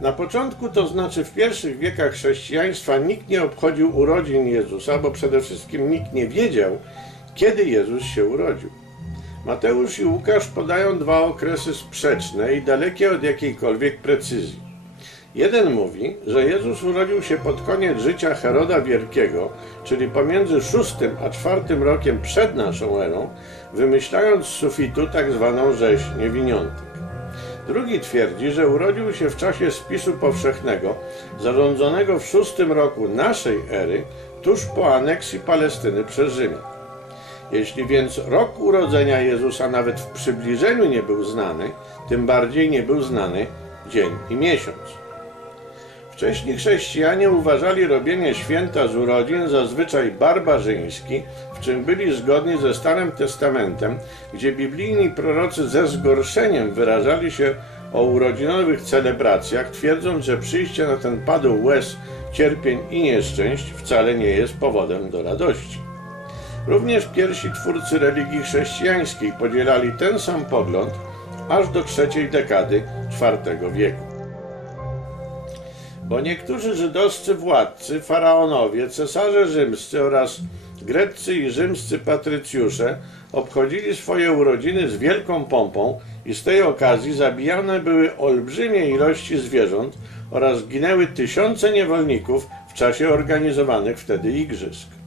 Na początku, to znaczy w pierwszych wiekach chrześcijaństwa, nikt nie obchodził urodzin Jezusa, bo przede wszystkim nikt nie wiedział, kiedy Jezus się urodził. Mateusz i Łukasz podają dwa okresy sprzeczne i dalekie od jakiejkolwiek precyzji. Jeden mówi, że Jezus urodził się pod koniec życia Heroda Wielkiego, czyli pomiędzy szóstym a czwartym rokiem przed naszą erą, wymyślając z sufitu tak zwaną rzeź niewiniątek. Drugi twierdzi, że urodził się w czasie spisu powszechnego, zarządzonego w szóstym roku naszej ery, tuż po aneksji Palestyny przez Rzymian. Jeśli więc rok urodzenia Jezusa nawet w przybliżeniu nie był znany, tym bardziej nie był znany dzień i miesiąc. Wcześni chrześcijanie uważali robienie święta z urodzin za zwyczaj barbarzyński, w czym byli zgodni ze Starym Testamentem, gdzie biblijni prorocy ze zgorszeniem wyrażali się o urodzinowych celebracjach, twierdząc, że przyjście na ten padł łez, cierpień i nieszczęść wcale nie jest powodem do radości. Również pierwsi twórcy religii chrześcijańskiej podzielali ten sam pogląd aż do trzeciej dekady IV wieku. Bo niektórzy żydowscy władcy, faraonowie, cesarze rzymscy oraz greccy i rzymscy patrycjusze obchodzili swoje urodziny z wielką pompą i z tej okazji zabijane były olbrzymie ilości zwierząt oraz ginęły tysiące niewolników w czasie organizowanych wtedy igrzysk.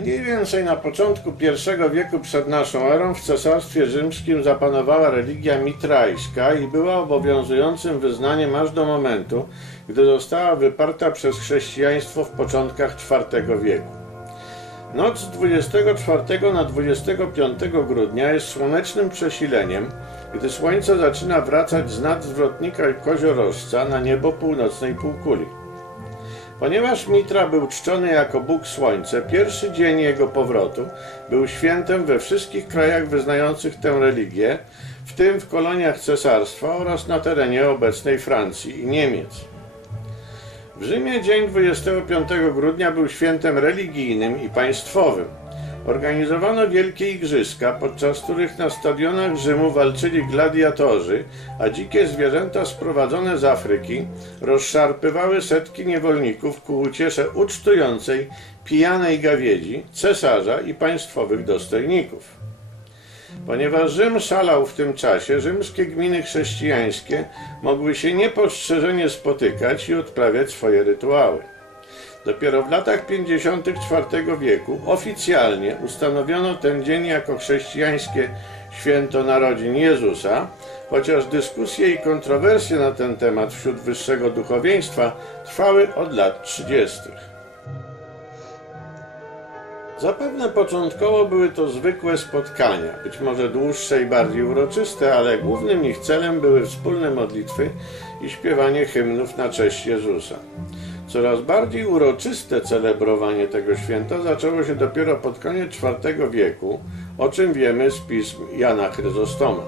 Mniej więcej na początku I wieku przed naszą erą w Cesarstwie Rzymskim zapanowała religia mitrajska i była obowiązującym wyznaniem aż do momentu, gdy została wyparta przez chrześcijaństwo w początkach IV wieku. Noc z 24 na 25 grudnia jest słonecznym przesileniem, gdy słońce zaczyna wracać z nad zwrotnika koziorożca na niebo północnej półkuli. Ponieważ Mitra był czczony jako Bóg Słońce, pierwszy dzień jego powrotu był świętem we wszystkich krajach wyznających tę religię, w tym w koloniach cesarstwa oraz na terenie obecnej Francji i Niemiec. W Rzymie dzień 25 grudnia był świętem religijnym i państwowym. Organizowano wielkie igrzyska, podczas których na stadionach Rzymu walczyli gladiatorzy, a dzikie zwierzęta sprowadzone z Afryki rozszarpywały setki niewolników ku uciesze ucztującej pijanej gawiedzi, cesarza i państwowych dostojników. Ponieważ Rzym szalał w tym czasie, rzymskie gminy chrześcijańskie mogły się niepostrzeżenie spotykać i odprawiać swoje rytuały. Dopiero w latach 50. IV wieku oficjalnie ustanowiono ten dzień jako chrześcijańskie święto narodzin Jezusa, chociaż dyskusje i kontrowersje na ten temat wśród wyższego duchowieństwa trwały od lat 30. Zapewne początkowo były to zwykłe spotkania, być może dłuższe i bardziej uroczyste, ale głównym ich celem były wspólne modlitwy i śpiewanie hymnów na cześć Jezusa. Coraz bardziej uroczyste celebrowanie tego święta zaczęło się dopiero pod koniec IV wieku, o czym wiemy z pism Jana Chryzostoma.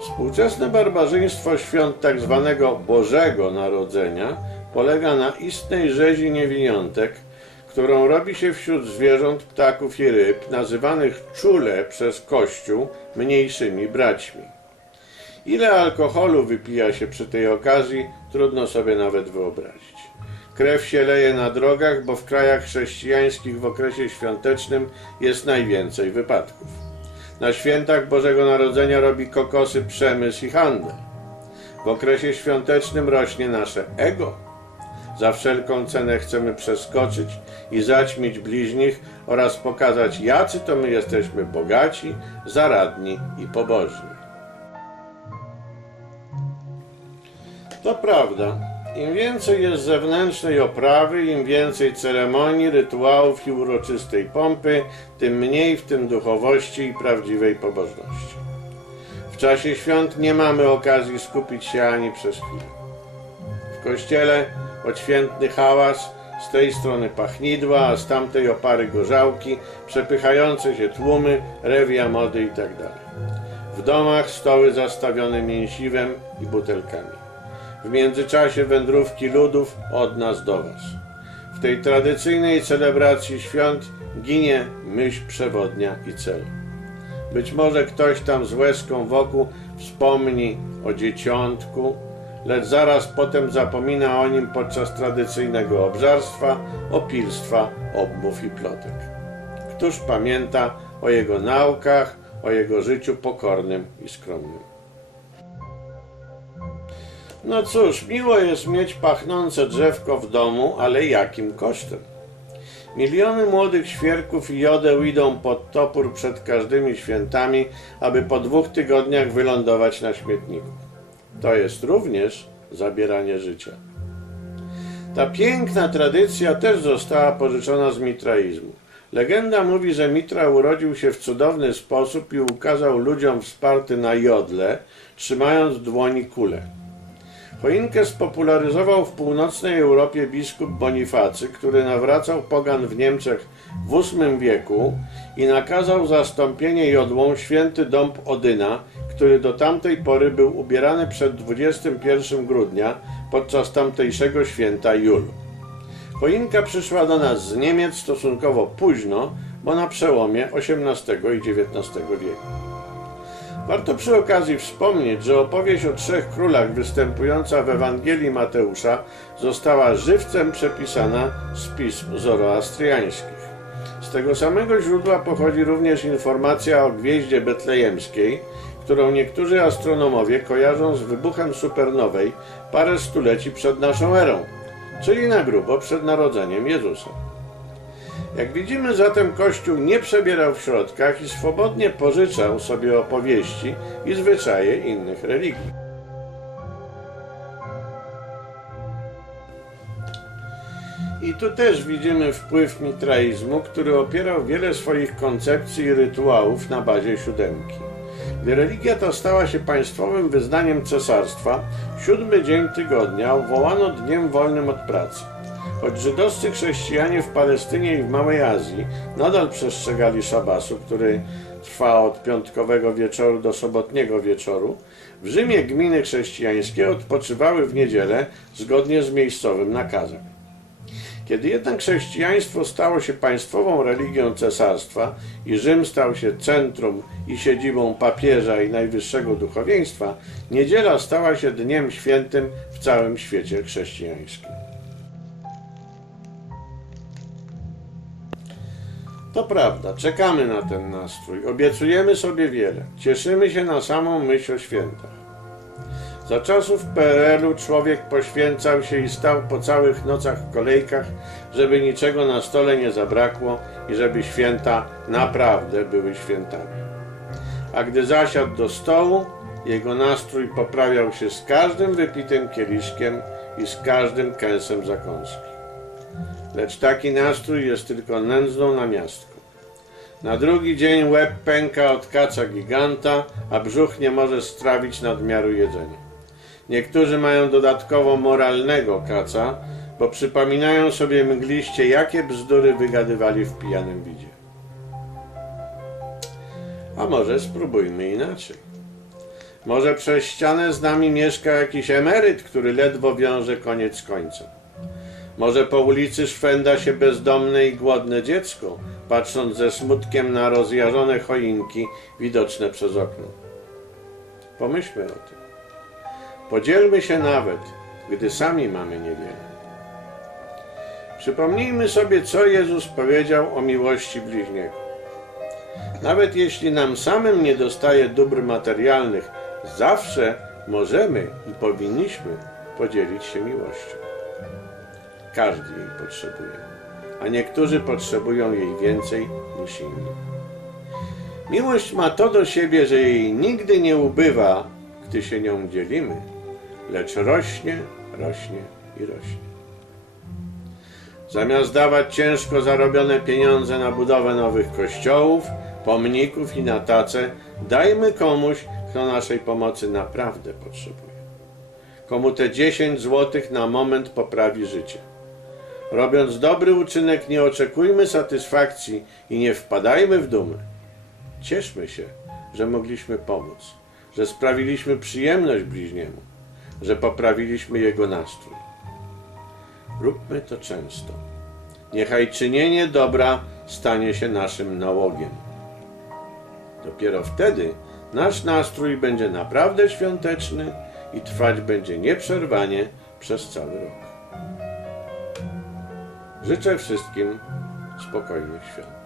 Współczesne barbarzyństwo świąt tzw. Bożego Narodzenia polega na istnej rzezi niewiniątek, którą robi się wśród zwierząt, ptaków i ryb, nazywanych czule przez Kościół mniejszymi braćmi. Ile alkoholu wypija się przy tej okazji, trudno sobie nawet wyobrazić. Krew się leje na drogach, bo w krajach chrześcijańskich w okresie świątecznym jest najwięcej wypadków. Na świętach Bożego Narodzenia robi kokosy przemysł i handel. W okresie świątecznym rośnie nasze ego. Za wszelką cenę chcemy przeskoczyć i zaćmić bliźnich oraz pokazać, jacy to my jesteśmy bogaci, zaradni i pobożni. To prawda. Im więcej jest zewnętrznej oprawy, im więcej ceremonii, rytuałów i uroczystej pompy, tym mniej w tym duchowości i prawdziwej pobożności. W czasie świąt nie mamy okazji skupić się ani przez chwilę. W kościele odświętny hałas, z tej strony pachnidła, a z tamtej opary gorzałki, przepychające się tłumy, rewia mody itd. W domach stoły zastawione mięsiwem i butelkami. W międzyczasie wędrówki ludów od nas do Was. W tej tradycyjnej celebracji świąt ginie myśl przewodnia i cel. Być może ktoś tam z łezką wokół wspomni o dzieciątku, lecz zaraz potem zapomina o nim podczas tradycyjnego obżarstwa, opilstwa, obmów i plotek. Któż pamięta o jego naukach, o jego życiu pokornym i skromnym? No cóż, miło jest mieć pachnące drzewko w domu, ale jakim kosztem? Miliony młodych świerków i jodeł idą pod topór przed każdymi świętami, aby po dwóch tygodniach wylądować na śmietniku. To jest również zabieranie życia. Ta piękna tradycja też została pożyczona z mitraizmu. Legenda mówi, że Mitra urodził się w cudowny sposób i ukazał ludziom wsparty na jodle, trzymając w dłoni kulę. Choinkę spopularyzował w północnej Europie biskup Bonifacy, który nawracał pogan w Niemczech w VIII wieku i nakazał zastąpienie jodłą święty dąb Odyna, który do tamtej pory był ubierany przed 21 grudnia podczas tamtejszego święta Jul. Choinka przyszła do nas z Niemiec stosunkowo późno, bo na przełomie XVIII i XIX wieku. Warto przy okazji wspomnieć, że opowieść o trzech królach występująca w Ewangelii Mateusza została żywcem przepisana z pism zoroastriańskich. Z tego samego źródła pochodzi również informacja o gwieździe betlejemskiej, którą niektórzy astronomowie kojarzą z wybuchem supernowej parę stuleci przed naszą erą, czyli na grubo przed narodzeniem Jezusa. Jak widzimy zatem Kościół nie przebierał w środkach i swobodnie pożyczał sobie opowieści i zwyczaje innych religii. I tu też widzimy wpływ mitraizmu, który opierał wiele swoich koncepcji i rytuałów na bazie siódemki. Gdy religia ta stała się państwowym wyznaniem cesarstwa, siódmy dzień tygodnia uwołano dniem wolnym od pracy. Choć żydowscy chrześcijanie w Palestynie i w Małej Azji nadal przestrzegali szabasu, który trwa od piątkowego wieczoru do sobotniego wieczoru, w Rzymie gminy chrześcijańskie odpoczywały w niedzielę zgodnie z miejscowym nakazem. Kiedy jednak chrześcijaństwo stało się państwową religią cesarstwa i Rzym stał się centrum i siedzibą papieża i najwyższego duchowieństwa, niedziela stała się dniem świętym w całym świecie chrześcijańskim. To prawda, czekamy na ten nastrój, obiecujemy sobie wiele, cieszymy się na samą myśl o świętach. Za czasów PRL-u człowiek poświęcał się i stał po całych nocach w kolejkach, żeby niczego na stole nie zabrakło i żeby święta naprawdę były świętami. A gdy zasiadł do stołu, jego nastrój poprawiał się z każdym wypitym kieliszkiem i z każdym kęsem zakąski. Lecz taki nastrój jest tylko nędzną namiastką. Na drugi dzień łeb pęka od kaca giganta, a brzuch nie może strawić nadmiaru jedzenia. Niektórzy mają dodatkowo moralnego kaca, bo przypominają sobie mgliście, jakie bzdury wygadywali w pijanym widzie. A może spróbujmy inaczej. Może przez ścianę z nami mieszka jakiś emeryt, który ledwo wiąże koniec z końcem. Może po ulicy szwenda się bezdomne i głodne dziecko, patrząc ze smutkiem na rozjażone choinki widoczne przez okno. Pomyślmy o tym. Podzielmy się nawet, gdy sami mamy niewiele. Przypomnijmy sobie, co Jezus powiedział o miłości bliźniego. Nawet jeśli nam samym nie dostaje dóbr materialnych, zawsze możemy i powinniśmy podzielić się miłością. Każdy jej potrzebuje, a niektórzy potrzebują jej więcej niż inni. Miłość ma to do siebie, że jej nigdy nie ubywa, gdy się nią dzielimy, lecz rośnie, rośnie i rośnie. Zamiast dawać ciężko zarobione pieniądze na budowę nowych kościołów, pomników i na tace, dajmy komuś, kto naszej pomocy naprawdę potrzebuje. Komu te 10 złotych na moment poprawi życie. Robiąc dobry uczynek, nie oczekujmy satysfakcji i nie wpadajmy w dumę. Cieszmy się, że mogliśmy pomóc, że sprawiliśmy przyjemność bliźniemu, że poprawiliśmy jego nastrój. Róbmy to często. Niechaj czynienie dobra stanie się naszym nałogiem. Dopiero wtedy nasz nastrój będzie naprawdę świąteczny i trwać będzie nieprzerwanie przez cały rok. Życzę wszystkim spokojnych świąt.